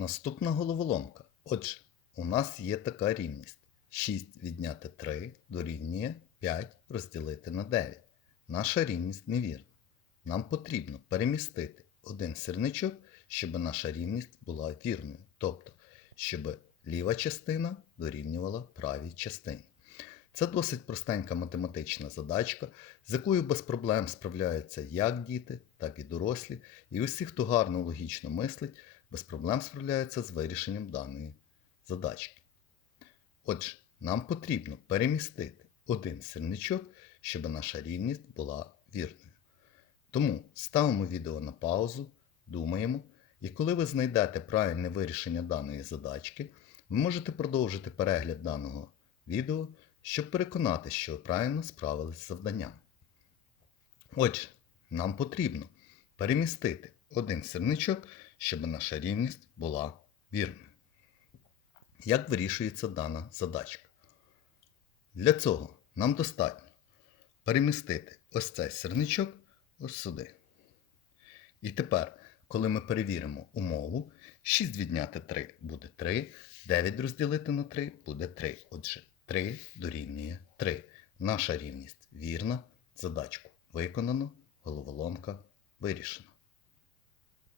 Наступна головоломка. Отже, у нас є така рівність. 6 відняти 3 дорівнює 5 розділити на 9. Наша рівність невірна. Нам потрібно перемістити один сірничок, щоб наша рівність була вірною. Тобто, щоб ліва частина дорівнювала правій частині. Це досить простенька математична задачка, з якою без проблем справляються як діти, так і дорослі, і усі, хто гарно логічно мислить, без проблем справляються з вирішенням даної задачки. Отже, нам потрібно перемістити один сірничок, щоб наша рівність була вірною. Тому ставимо відео на паузу, думаємо, і коли ви знайдете правильне вирішення даної задачки, ви можете продовжити перегляд даного відео, щоб переконати, що ви правильно справились з завданням. Отже, нам потрібно перемістити один сірничок, щоб наша рівність була вірною. Як вирішується дана задачка? Для цього нам достатньо перемістити ось цей сірничок ось сюди. І тепер, коли ми перевіримо умову, 6 відняти 3 буде 3, 9 розділити на 3 буде 3. Отже, 3 дорівнює 3. Наша рівність вірна, задачку виконано, головоломка вирішена.